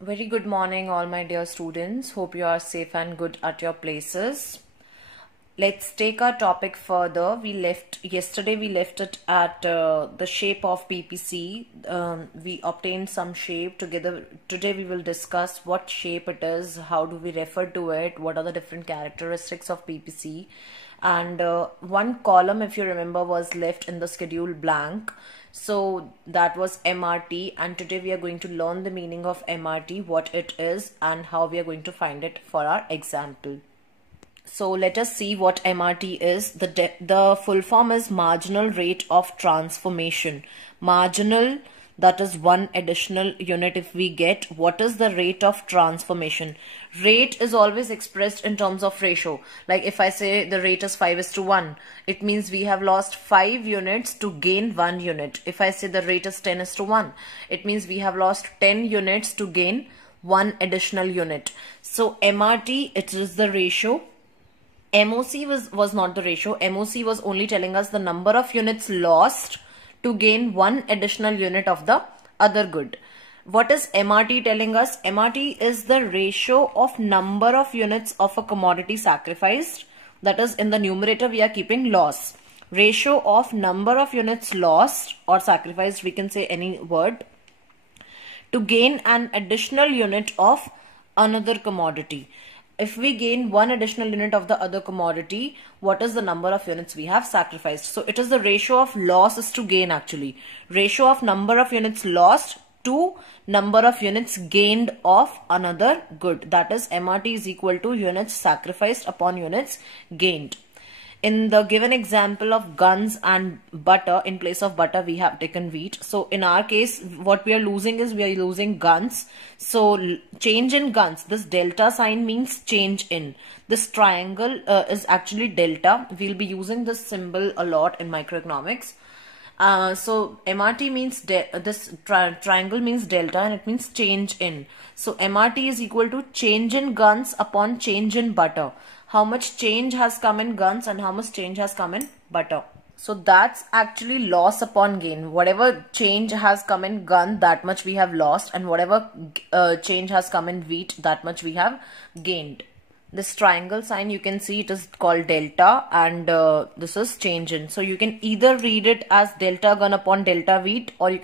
Very good morning, all my dear students. Hope you are safe and good at your places. Let's take our topic further. Yesterday we left it at the shape of PPC. We obtained some shape together. Today we will discuss what shape it is, how do we refer to it, what are the different characteristics of PPC. And one column, if you remember, was left in the schedule blank. So that was MRT, and today we are going to learn the meaning of MRT, what it is, and how we are going to find it for our example. So let us see what MRT is. The full form is marginal rate of transformation. Marginal, that is one additional unit if we get. What is the rate of transformation? Rate is always expressed in terms of ratio. Like if I say the rate is 5:1, it means we have lost 5 units to gain 1 unit. If I say the rate is 10:1, it means we have lost 10 units to gain 1 additional unit. So MRT, it is the ratio. MOC was not the ratio. MOC was only telling us the number of units lost to gain 1 additional unit of the other good. What is MRT telling us? MRT is the ratio of number of units of a commodity sacrificed. That is, in the numerator we are keeping loss. Ratio of number of units lost or sacrificed, we can say any word, to gain an additional unit of another commodity. If we gain 1 additional unit of the other commodity, what is the number of units we have sacrificed? So it is the ratio of losses to gain actually. Ratio of number of units lost to number of units gained of another good. That is, MRT is equal to units sacrificed upon units gained. In the given example of guns and butter, in place of butter we have taken wheat. So in our case, what we are losing is we are losing guns. So change in guns, this delta sign means change in. This triangle is actually delta. We'll be using this symbol a lot in microeconomics. So MRT means this triangle means delta, and it means change in. So MRT is equal to change in guns upon change in butter. How much change has come in guns and how much change has come in butter. So that's actually loss upon gain. Whatever change has come in gun, that much we have lost, and whatever change has come in wheat, that much we have gained. This triangle sign, you can see it is called delta, and this is change in. So you can either read it as delta gun upon delta wheat, or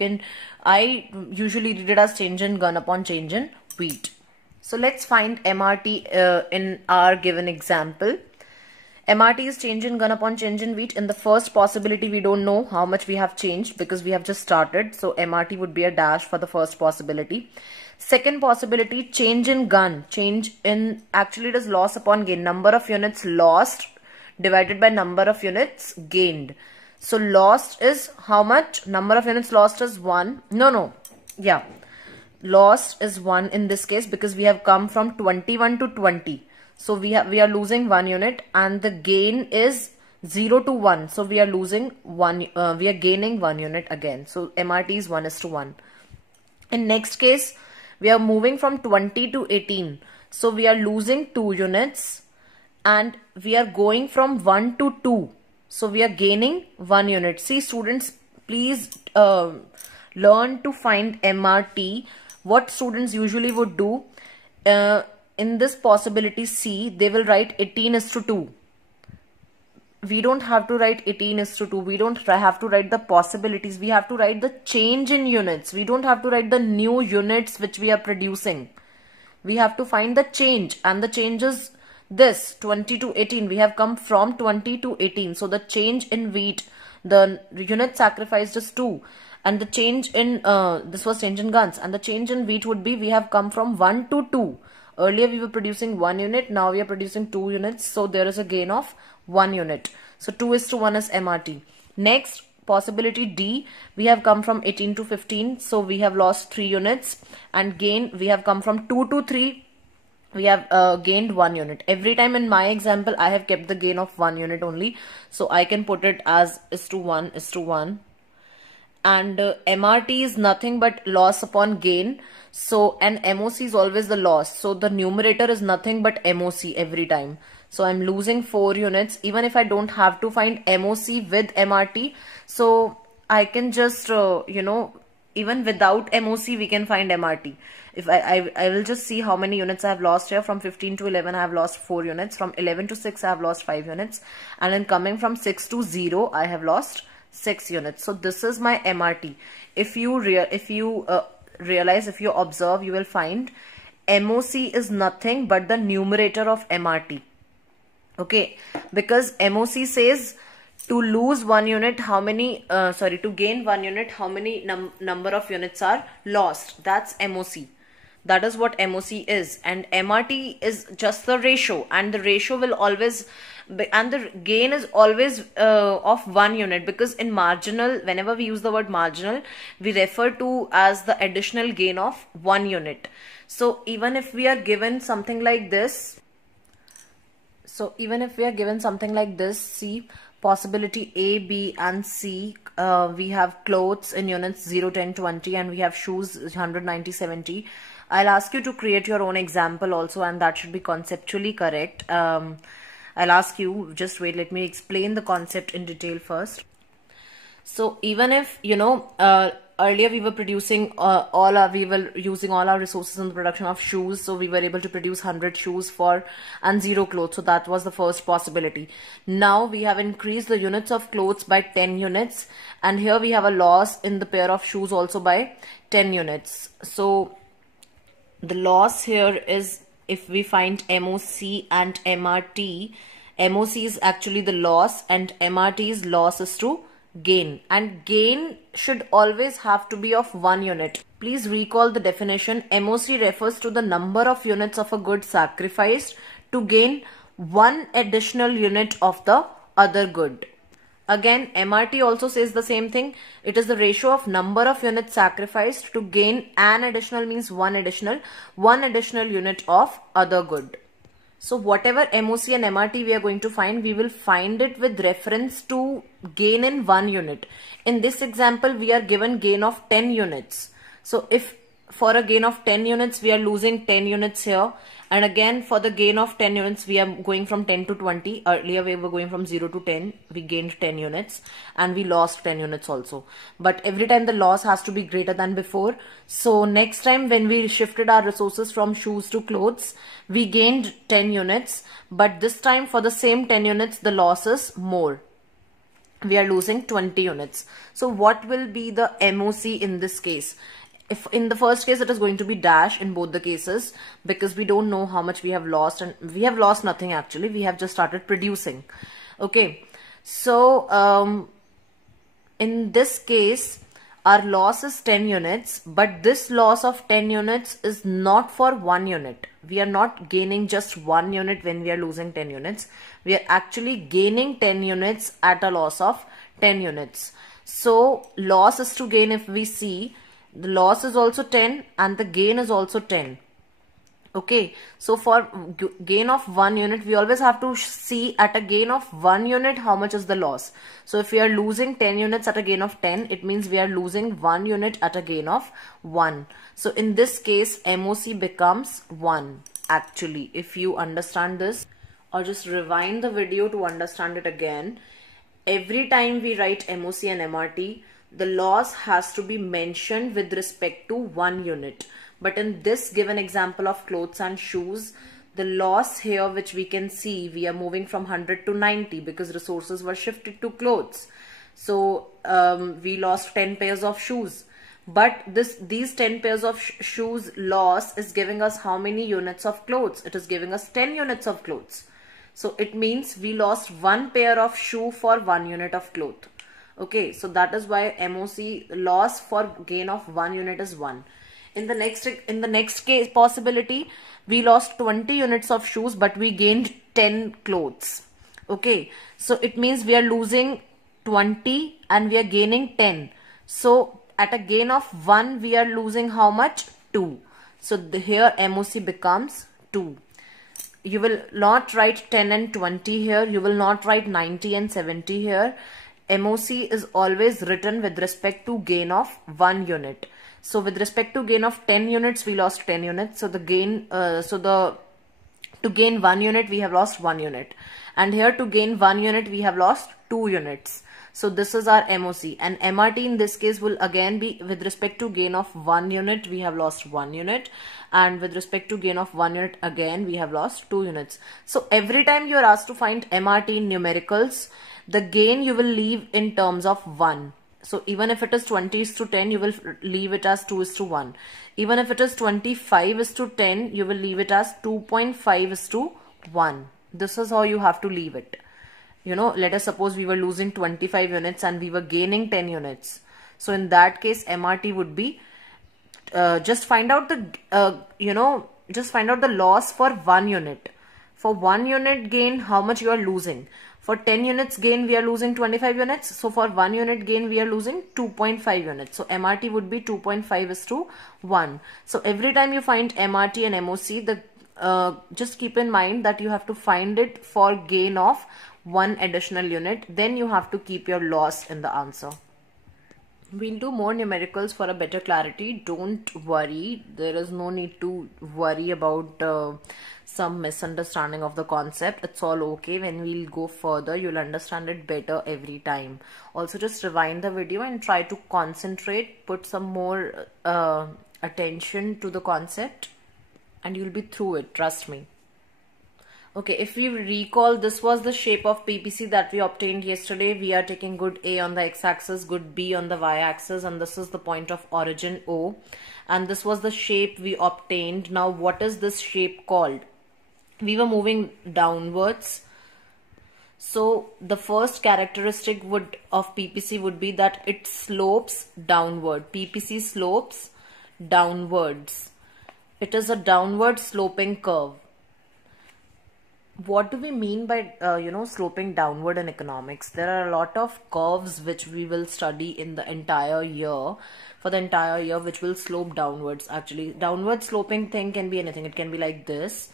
I usually read it as change in gun upon change in wheat. So let's find MRT in our given example. MRT is change in gun upon change in wheat. In the first possibility, we don't know how much we have changed because we have just started. So MRT would be a dash for the first possibility. Second possibility, change in gun. Change in, actually it is loss upon gain. Number of units lost divided by number of units gained. So lost is how much? Number of units lost is 1. Lost is 1 in this case because we have come from 21 to 20. So we are losing 1 unit, and the gain is 0 to 1. So we are losing 1, we are gaining 1 unit again. So MRT is 1:1. In next case, we are moving from 20 to 18. So we are losing 2 units, and we are going from 1 to 2. So we are gaining 1 unit. See students, please learn to find MRT. What students usually would do, in this possibility C, they will write 18:2. We don't have to write 18:2. We don't have to write the possibilities. We have to write the change in units. We don't have to write the new units which we are producing. We have to find the change, and the change is this 20 to 18. We have come from 20 to 18. So the change in wheat, the unit sacrificed is 2. And the change in, this was change in guns, and the change in wheat would be we have come from 1 to 2. Earlier we were producing 1 unit, now we are producing 2 units. So there is a gain of 1 unit. So 2:1 is MRT. Next, possibility D, we have come from 18 to 15. So we have lost 3 units. And gain, we have come from 2 to 3. We have gained 1 unit. Every time in my example, I have kept the gain of 1 unit only. So I can put it as (1:1). And MRT is nothing but loss upon gain. So, and MOC is always the loss. So the numerator is nothing but MOC every time. So I'm losing 4 units. Even if I don't have to find MOC with MRT, so I can just, even without MOC, we can find MRT. If I will just see how many units I have lost here. From 15 to 11 I have lost 4 units. From 11 to 6 I have lost 5 units. And then coming from 6 to 0 I have lost 6 units. So this is my MRT. If you realize, if you observe, you will find MOC is nothing but the numerator of MRT. Okay, because MOC says to lose 1 unit, how many, to gain 1 unit, how many number of units are lost. That's MOC. That is what MOC is. And MRT is just the ratio, and the ratio will always, and the gain is always of 1 unit, because in marginal, whenever we use the word marginal, we refer to as the additional gain of 1 unit. So even if we are given something like this, see, possibility A, B and C, we have clothes in units 0, 10, 20, and we have shoes 100, 90, 70. I'll ask you to create your own example also, and that should be conceptually correct. I'll ask you, just wait, let me explain the concept in detail first. So even if, earlier we were producing we were using all our resources in the production of shoes, so we were able to produce 100 shoes and 0 clothes. So that was the first possibility. Now we have increased the units of clothes by 10 units, and here we have a loss in the pair of shoes also by 10 units. So the loss here is, if we find MOC and MRT, MOC is actually the loss and MRT's loss is to gain, and gain should always have to be of 1 unit. Please recall the definition. MOC refers to the number of units of a good sacrificed to gain 1 additional unit of the other good. Again, MRT also says the same thing. It is the ratio of number of units sacrificed to gain an additional, means 1 additional unit of other good. So whatever MOC and MRT we are going to find, we will find it with reference to gain in 1 unit. In this example, we are given gain of 10 units. So if for a gain of 10 units, we are losing 10 units here. And again, for the gain of 10 units, we are going from 10 to 20. Earlier, we were going from 0 to 10. We gained 10 units and we lost 10 units also. But every time the loss has to be greater than before. So next time when we shifted our resources from shoes to clothes, we gained 10 units. But this time for the same 10 units, the loss is more. We are losing 20 units. So what will be the MOC in this case? If in the first case, it is going to be dash in both the cases, because we don't know how much we have lost, and we have lost nothing actually. We have just started producing. Okay. So, in this case, our loss is 10 units, but this loss of 10 units is not for 1 unit. We are not gaining just 1 unit when we are losing 10 units. We are actually gaining 10 units at a loss of 10 units. So, loss is to gain. If we see, the loss is also 10 and the gain is also 10. Okay, so for gain of 1 unit, we always have to see at a gain of 1 unit how much is the loss. So if we are losing 10 units at a gain of 10, it means we are losing 1 unit at a gain of 1. So in this case, MOC becomes 1 actually, if you understand this, or just rewind the video to understand it again. Every time we write MOC and MRT, the loss has to be mentioned with respect to 1 unit. But in this given example of clothes and shoes, the loss here, which we can see, we are moving from 100 to 90 because resources were shifted to clothes. So we lost 10 pairs of shoes. But these 10 pairs of shoes loss is giving us how many units of clothes? It is giving us 10 units of clothes. So it means we lost 1 pair of shoe for 1 unit of cloth. Okay, so that is why MOC loss for gain of 1 unit is 1. In the next case possibility, we lost 20 units of shoes, but we gained 10 clothes. Okay, so it means we are losing 20 and we are gaining 10. So at a gain of 1, we are losing how much? 2. So here MOC becomes 2. You will not write 10 and 20 here. You will not write 90 and 70 here. MOC is always written with respect to gain of 1 unit. So with respect to gain of 10 units, we lost 10 units. So the gain, to gain 1 unit, we have lost 1 unit. And here to gain 1 unit, we have lost 2 units. So this is our MOC, and MRT in this case will again be with respect to gain of 1 unit, we have lost 1 unit, and with respect to gain of 1 unit again we have lost 2 units. So every time you are asked to find MRT in numericals, the gain you will leave in terms of 1. So even if it is 20:10, you will leave it as 2:1. Even if it is 25:10, you will leave it as 2.5:1. This is how you have to leave it. You know, let us suppose we were losing 25 units and we were gaining 10 units. So in that case, MRT would be, just find out the, just find out the loss for 1 unit. For 1 unit gain, how much you are losing. For 10 units gain, we are losing 25 units. So for 1 unit gain, we are losing 2.5 units. So MRT would be 2.5:1. So every time you find MRT and MOC, just keep in mind that you have to find it for gain of 1 additional unit. Then you have to keep your loss in the answer. We'll do more numericals for a better clarity. Don't worry. There is no need to worry about some misunderstanding of the concept. It's all okay. When we'll go further, you'll understand it better every time. Also, just rewind the video and try to concentrate, put some more attention to the concept, and you'll be through it, trust me. Okay, if we recall, this was the shape of PPC that we obtained yesterday. We are taking good A on the x-axis, good B on the y-axis, and this is the point of origin O. And this was the shape we obtained. Now, what is this shape called? We were moving downwards. So, the first characteristic of PPC would be that it slopes downward. PPC slopes downwards. It is a downward sloping curve. What do we mean by, sloping downward in economics? There are a lot of curves which we will study in the entire year, for the entire year, which will slope downwards. Actually, downward sloping thing can be anything. It can be like this.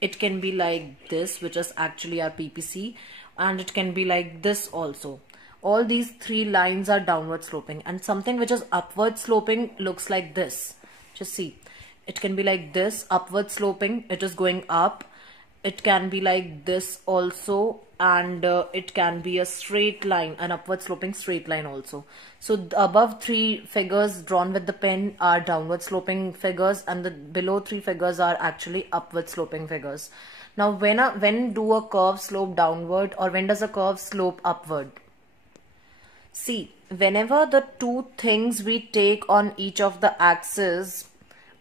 It can be like this, which is actually our PPC. And it can be like this also. All these 3 lines are downward sloping. And something which is upward sloping looks like this. Just see. It can be like this, upward sloping. It is going up. It can be like this also, and it can be a straight line, an upward sloping straight line also. So the above 3 figures drawn with the pen are downward sloping figures, and the below 3 figures are actually upward sloping figures. Now when do a curve slope downward, or when does a curve slope upward? See, whenever the 2 things we take on each of the axes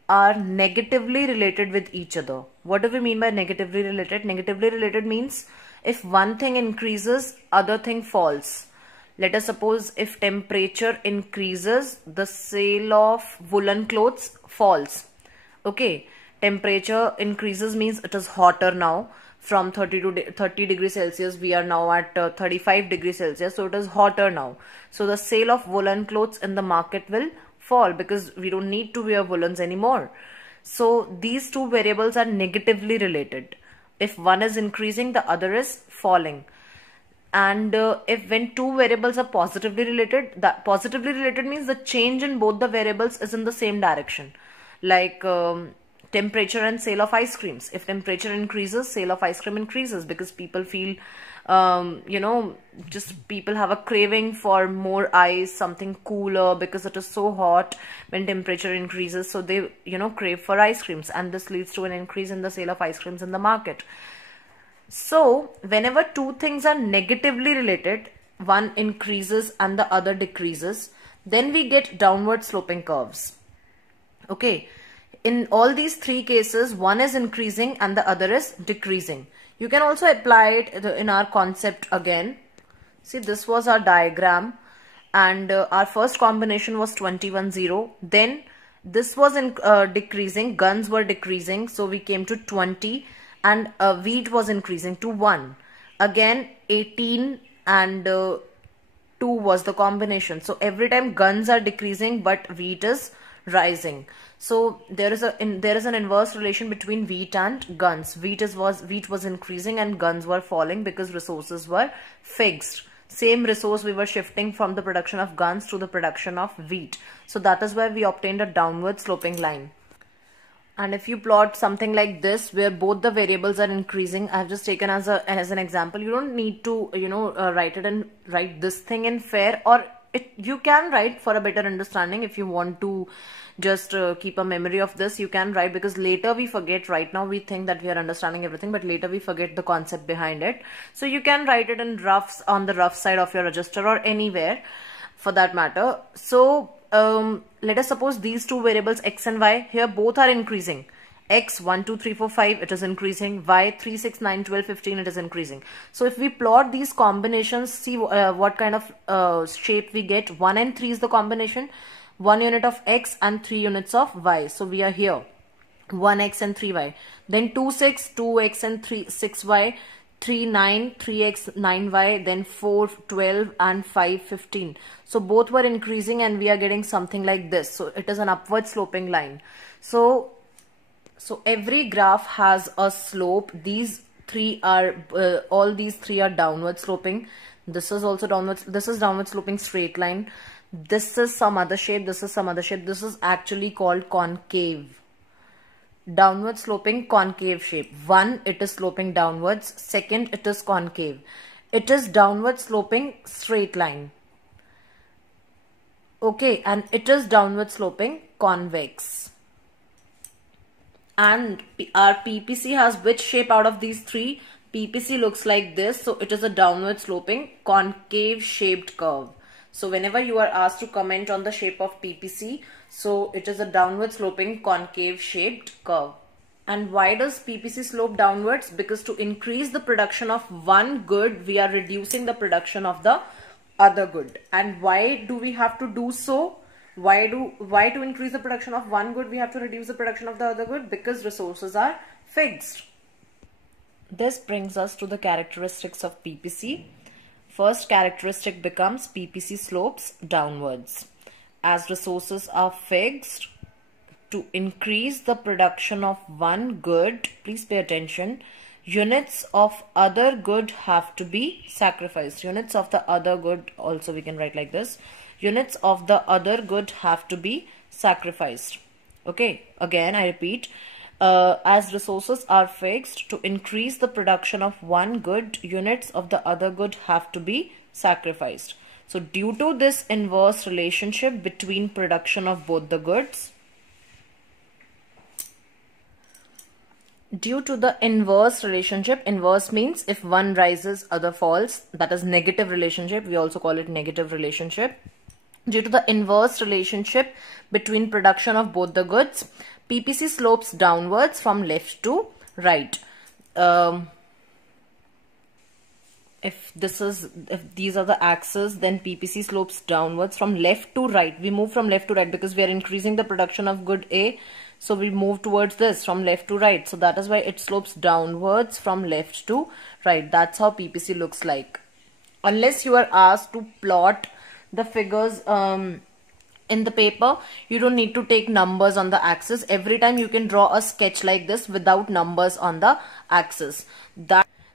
are negatively related with each other. What do we mean by negatively related? Negatively related means if one thing increases, other thing falls. Let us suppose if temperature increases, the sale of woolen clothes falls. Okay, temperature increases means it is hotter now. From 30 degrees Celsius, we are now at 35 degrees Celsius. So it is hotter now. So the sale of woolen clothes in the market will fall because we don't need to wear woolens anymore. So these 2 variables are negatively related. If one is increasing, the other is falling. And if when 2 variables are positively related, that positively related means the change in both the variables is in the same direction. Like temperature and sale of ice creams. If temperature increases, sale of ice cream increases because people feel, just people have a craving for more ice, something cooler because it is so hot when temperature increases. So they, crave for ice creams, and this leads to an increase in the sale of ice creams in the market. So whenever 2 things are negatively related, one increases and the other decreases, then we get downward sloping curves. Okay. In all these 3 cases, one is increasing and the other is decreasing. You can also apply it in our concept again. See, this was our diagram, and our first combination was 21-0. Then this was decreasing, guns were decreasing, so we came to 20, and wheat was increasing to 1. Again 18 and 2 was the combination. So every time guns are decreasing but wheat is rising. So there is an inverse relation between wheat and guns. Wheat was increasing and guns were falling because resources were fixed. Same resource we were shifting from the production of guns to the production of wheat. So that is why we obtained a downward sloping line. And if you plot something like this where both the variables are increasing, I've just taken as an example. You don't need to write it and write this thing in fair, or you can write for a better understanding. If you want to just keep a memory of this, you can write, because later we forget. Right now we think that we are understanding everything, but later we forget the concept behind it. So you can write it in roughs on the rough side of your register or anywhere for that matter. So let us suppose these two variables x and y, here both are increasing. X 1 2 3 4 5, it is increasing. Y 3 6 9 12 15, it is increasing. So if we plot these combinations, see what kind of shape we get. 1 and 3 is the combination, 1 unit of x and 3 units of y. So we are here 1x and 3y. Then 2 6, 2x and 6y. 3 9, 3x 9y, then 4 12 and 5 15. So both were increasing and we are getting something like this. So it is an upward sloping line. So every graph has a slope. These three are all these three are downward sloping. This is also downward. This is downward sloping straight line. This is some other shape. This is some other shape. This is actually called concave. Downward sloping concave shape. One, it is sloping downwards. Second, it is concave. It is downward sloping straight line. Okay, and it is downward sloping convex. And our PPC has which shape out of these three? PPC looks like this. So it is a downward sloping concave shaped curve. So whenever you are asked to comment on the shape of PPC, so it is a downward sloping concave shaped curve. And why does PPC slope downwards? Because to increase the production of one good, we are reducing the production of the other good. And why do we have to do so? Why to increase the production of one good, we have to reduce the production of the other good? Because resources are fixed. This brings us to the characteristics of PPC. First characteristic becomes PPC slopes downwards. As resources are fixed, to increase the production of one good, please pay attention, units of other good have to be sacrificed. Units of the other good, also we can write like this. Units of the other good have to be sacrificed. Okay, again I repeat. As resources are fixed, to increase the production of one good, units of the other good have to be sacrificed. So due to this inverse relationship between production of both the goods, due to the inverse relationship, inverse means if one rises, other falls, that is negative relationship, we also call it negative relationship. Due to the inverse relationship between production of both the goods, PPC slopes downwards from left to right. If these are the axes, then PPC slopes downwards from left to right. We move from left to right because we are increasing the production of good A. So we move towards this from left to right. So that is why it slopes downwards from left to right. That's how PPC looks like. Unless you are asked to plot the figures in the paper, you don't need to take numbers on the axis. Every time you can draw a sketch like this without numbers on the axis.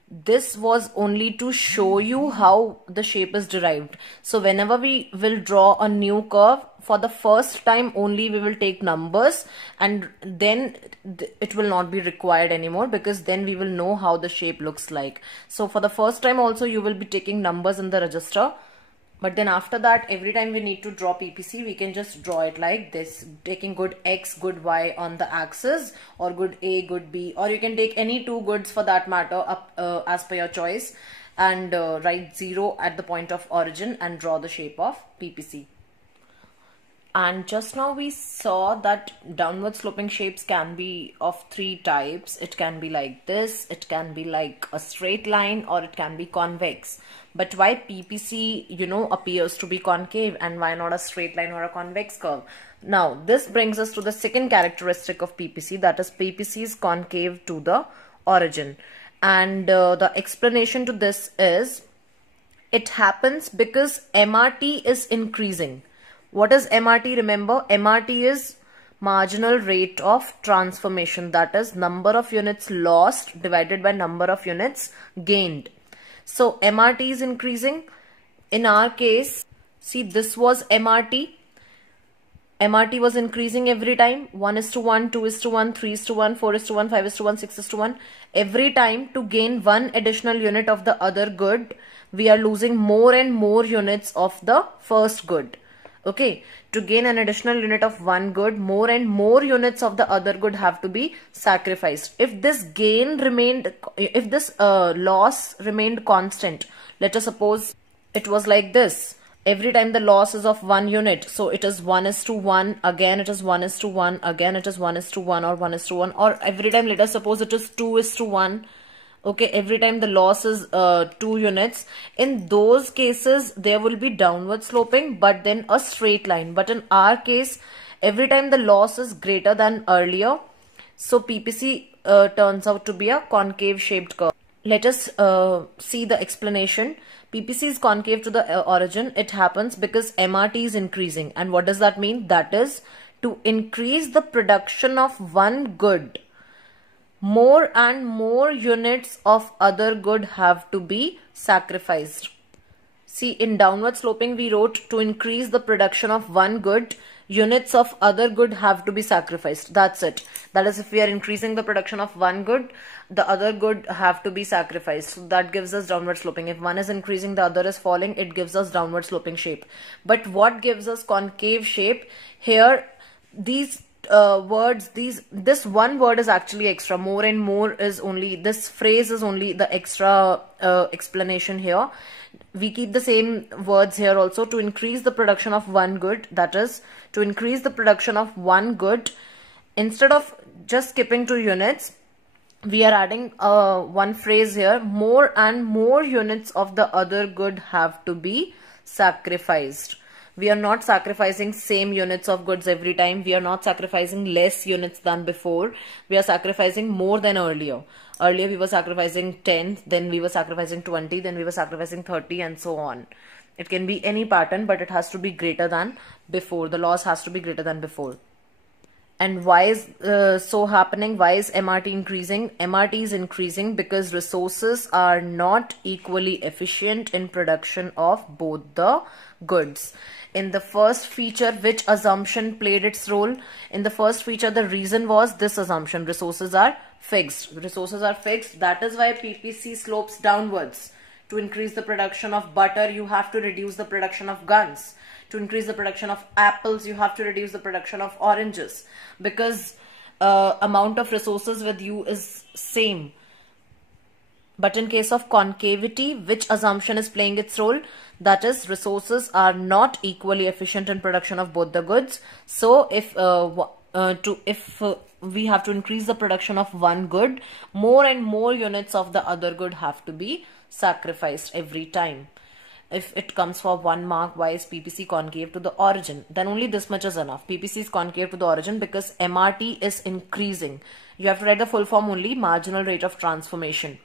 This was only to show you how the shape is derived. So whenever we will draw a new curve, for the first time only we will take numbers, and then it will not be required anymore, because then we will know how the shape looks like. So for the first time also you will be taking numbers in the register. But then after that, every time we need to draw PPC, we can just draw it like this, taking good X, good Y on the axis, or good A, good B, or you can take any two goods for that matter up as per your choice, and write 0 at the point of origin and draw the shape of PPC. And just now we saw that downward sloping shapes can be of three types. It can be like this, it can be like a straight line, or it can be convex. But why PPC, appears to be concave, and why not a straight line or a convex curve? Now, this brings us to the second characteristic of PPC, that is PPC is concave to the origin. And the explanation to this is, it happens because MRT is increasing. What is MRT? Remember, MRT is marginal rate of transformation, that is number of units lost divided by number of units gained. So MRT is increasing. In our case, see, this was MRT. MRT was increasing every time, 1:1, 2:1, 3:1, 4:1, 5:1, 6:1. Every time to gain one additional unit of the other good, we are losing more and more units of the first good. Okay, to gain an additional unit of one good, more and more units of the other good have to be sacrificed. If this loss remained constant, let us suppose it was like this. Every time the loss is of 1 unit, so it is 1:1, again it is 1:1, again it is 1:1 or 1:1, or every time let us suppose it is 2:1. Okay, every time the loss is 2 units. In those cases, there will be downward sloping, but then a straight line. But in our case, every time the loss is greater than earlier, so PPC turns out to be a concave shaped curve. Let us see the explanation. PPC is concave to the origin. It happens because MRT is increasing. And what does that mean? That is to increase the production of one good, more and more units of other good have to be sacrificed. See, in downward sloping, we wrote to increase the production of one good, units of other good have to be sacrificed. That's it. That is, if we are increasing the production of one good, the other good have to be sacrificed. So that gives us downward sloping. If one is increasing, the other is falling, it gives us downward sloping shape. But what gives us concave shape? Here, these this one word is actually extra. More and more is only, this phrase is only the extra explanation here. We keep the same words here also. To increase the production of one good, that is to increase the production of one good, instead of just skipping 2 units, we are adding one phrase here. More and more units of the other good have to be sacrificed. We are not sacrificing same units of goods every time. We are not sacrificing less units than before. We are sacrificing more than earlier. Earlier we were sacrificing 10, then we were sacrificing 20, then we were sacrificing 30, and so on. It can be any pattern, but it has to be greater than before. The loss has to be greater than before. And why is so happening? Why is MRT increasing? MRT is increasing because resources are not equally efficient in production of both the goods. In the first feature, which assumption played its role? In the first feature, the reason was this assumption: resources are fixed. Resources are fixed. That is why PPC slopes downwards. To increase the production of butter, you have to reduce the production of guns. To increase the production of apples, you have to reduce the production of oranges, because amount of resources with you is same. But in case of concavity, which assumption is playing its role? That is, resources are not equally efficient in production of both the goods. So if we have to increase the production of one good, more and more units of the other good have to be sacrificed every time. If it comes for 1 mark, why is PPC concave to the origin? Then only this much is enough. PPC is concave to the origin because MRT is increasing. You have to write the full form only: marginal rate of transformation.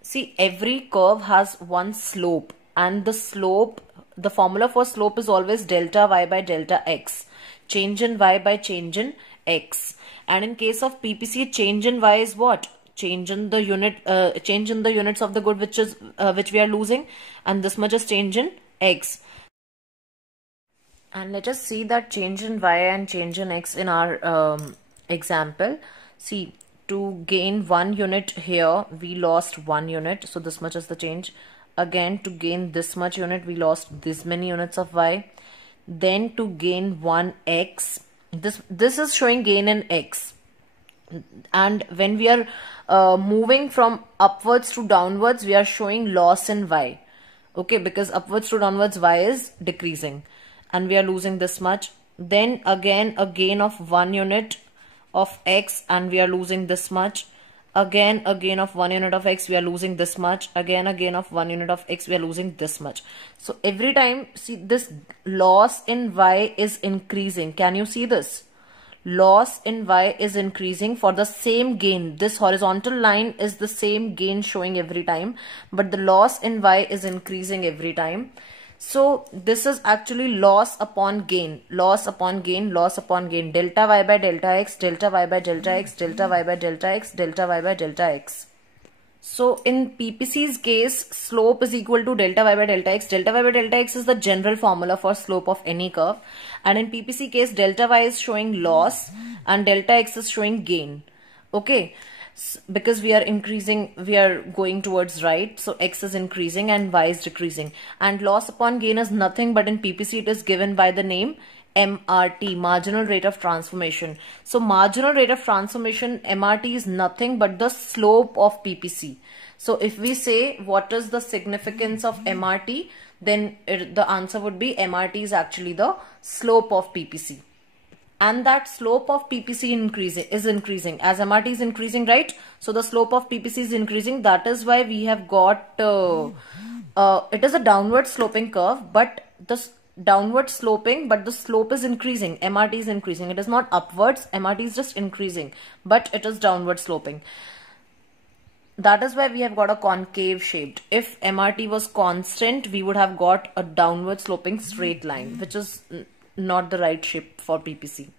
See, every curve has one slope, and the slope, the formula for slope is always delta y by delta x. Change in y by change in x. And in case of PPC, change in y is what? Change in the units of the good which we are losing, and this much is change in x. And let us see that change in y and change in x in our example. See, to gain 1 unit here, we lost 1 unit, so this much is the change. Again, to gain this much unit, we lost this many units of y. Then to gain 1 x, this is showing gain in x. And when we are moving from upwards to downwards, we are showing loss in y. Okay, because upwards to downwards y is decreasing, and we are losing this much. Then again a gain of 1 unit of x, and we are losing this much. Again a gain of 1 unit of x, we are losing this much. Again a gain of 1 unit of x, we are losing this much. So every time, see, this loss in y is increasing. Can you see this? Loss in y is increasing for the same gain. This horizontal line is the same gain showing every time, but the loss in y is increasing every time. So this is actually loss upon gain, loss upon gain, loss upon gain. Delta y by delta x, delta y by delta x, delta y by delta x, delta y by delta x. So in PPC's case, slope is equal to delta y by delta x. Delta y by delta x is the general formula for slope of any curve. And in PPC case, delta y is showing loss and delta x is showing gain. Okay. Because we are increasing, we are going towards right. So x is increasing and y is decreasing. And loss upon gain is nothing but in PPC it is given by the name MRT, marginal rate of transformation. So marginal rate of transformation, MRT, is nothing but the slope of PPC. So if we say what is the significance of MRT, then the answer would be MRT is actually the slope of PPC. And that slope of PPC is increasing as MRT is increasing, right? So the slope of PPC is increasing. That is why we have got it is a downward sloping curve, but the downward sloping, but the slope is increasing. MRT is increasing. It is not upwards. MRT is just increasing, but it is downward sloping. That is why we have got a concave shaped. If MRT was constant, we would have got a downward sloping straight line, which is not the right shape for PPC.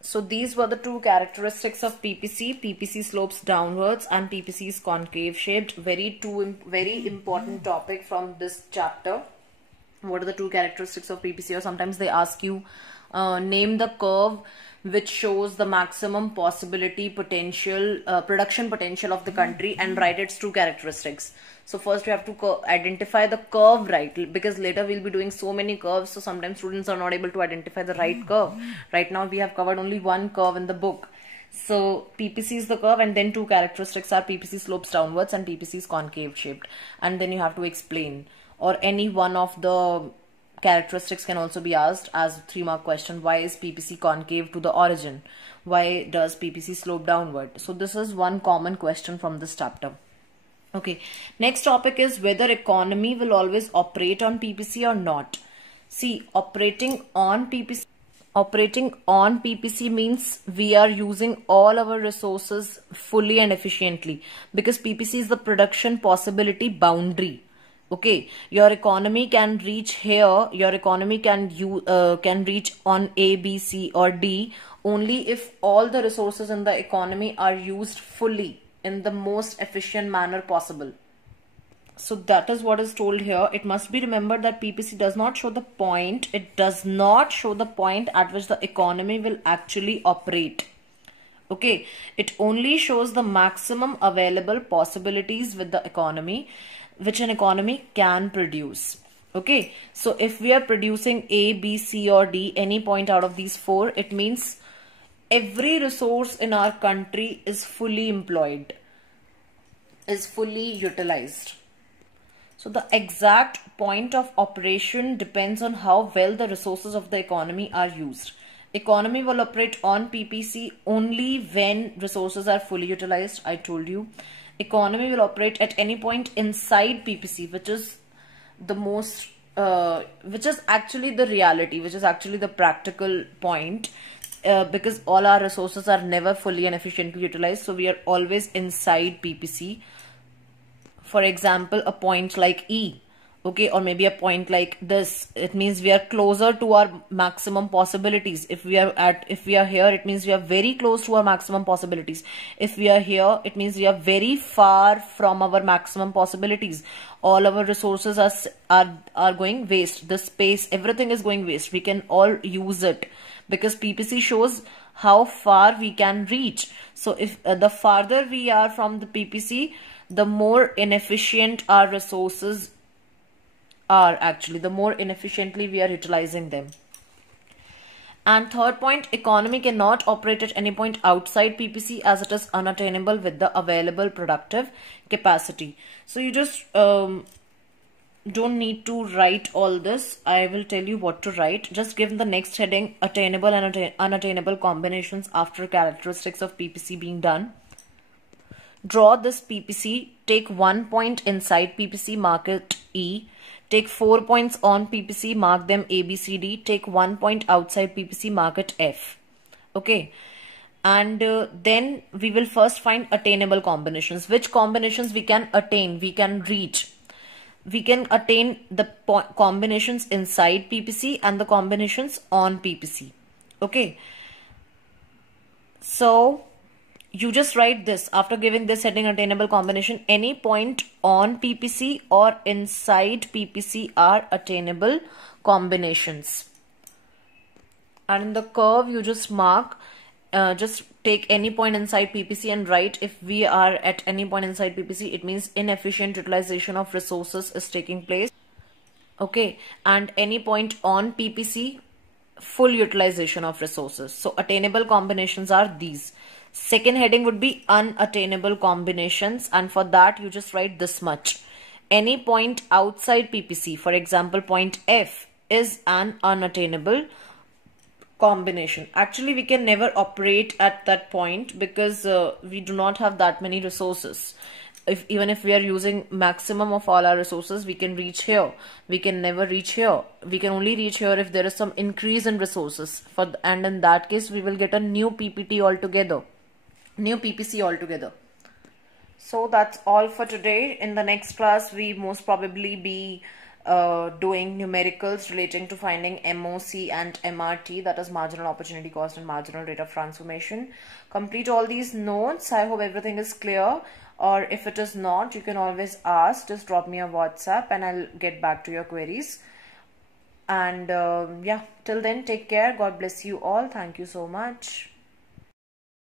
So these were the two characteristics of PPC. PPC slopes downwards and PPC is concave shaped. Very important topic from this chapter. What are the two characteristics of PPC? Or sometimes they ask you, name the curve which shows the maximum possibility potential, production potential of the country, and write its two characteristics. So first we have to identify the curve, right? Because later we'll be doing so many curves, so sometimes students are not able to identify the right curve. Right now we have covered only one curve in the book. So PPC is the curve, and then two characteristics are PPC slopes downwards and PPC is concave shaped. And then you have to explain, or any one of the characteristics can also be asked as a 3-mark question. Why is PPC concave to the origin? Why does PPC slope downward? So this is one common question from this chapter. Okay, next topic is whether economy will always operate on PPC or not. See, operating on PPC means we are using all our resources fully and efficiently, because PPC is the production possibility boundary. Okay, your economy can reach here, your economy can reach on A, B, C or D only if all the resources in the economy are used fully in the most efficient manner possible. So that is what is told here. It must be remembered that PPC does not show the point. It does not show the point at which the economy will actually operate. Okay, it only shows the maximum available possibilities with the economy, which an economy can produce. Okay, so if we are producing A, B, C or D, any point out of these four, it means every resource in our country is fully employed, is fully utilized. So the exact point of operation depends on how well the resources of the economy are used. Economy will operate on PPC only when resources are fully utilized. I told you. Economy will operate at any point inside PPC, which is the most, which is actually the reality, which is actually the practical point, because all our resources are never fully and efficiently utilized. So we are always inside PPC. For example, a point like E, okay, or maybe a point like this, it means we are closer to our maximum possibilities. If we are here, it means we are very close to our maximum possibilities. If we are here, it means we are very far from our maximum possibilities. All our resources are going waste. The space, everything is going waste. We can all use it because PPC shows how far we can reach. So if the farther we are from the PPC, the more inefficient our resources are, actually the more inefficiently we are utilizing them. And third point, economy cannot operate at any point outside PPC as it is unattainable with the available productive capacity. So you just don't need to write all this. I will tell you what to write. Just give the next heading attainable and unattainable combinations after characteristics of PPC being done. Draw this PPC, take 1 point inside PPC, mark it E. Take 4 points on PPC, mark them A, B, C, D. Take 1 point outside PPC, mark it F. Okay. And then we will first find attainable combinations. Which combinations we can attain, we can reach. We can attain the combinations inside PPC and the combinations on PPC. Okay. So you just write this after giving this heading, attainable combination. Any point on PPC or inside PPC are attainable combinations. And in the curve, you just mark, just take any point inside PPC and write if we are at any point inside PPC, it means inefficient utilization of resources is taking place. Okay, and any point on PPC, full utilization of resources. So attainable combinations are these. Second heading would be unattainable combinations, and for that you just write this much. Any point outside PPC, for example point F, is an unattainable combination. Actually, we can never operate at that point because we do not have that many resources. Even if we are using maximum of all our resources, we can reach here. We can never reach here. We can only reach here if there is some increase in resources. And in that case, we will get a new PPT altogether. New PPC altogether. So that's all for today. In the next class, we most probably be doing numericals relating to finding MOC and MRT, that is marginal opportunity cost and marginal rate of transformation. Complete all these notes. I hope everything is clear, or if it is not, you can always ask. Just drop me a WhatsApp and I'll get back to your queries. And yeah, till then, take care. God bless you all. Thank you so much.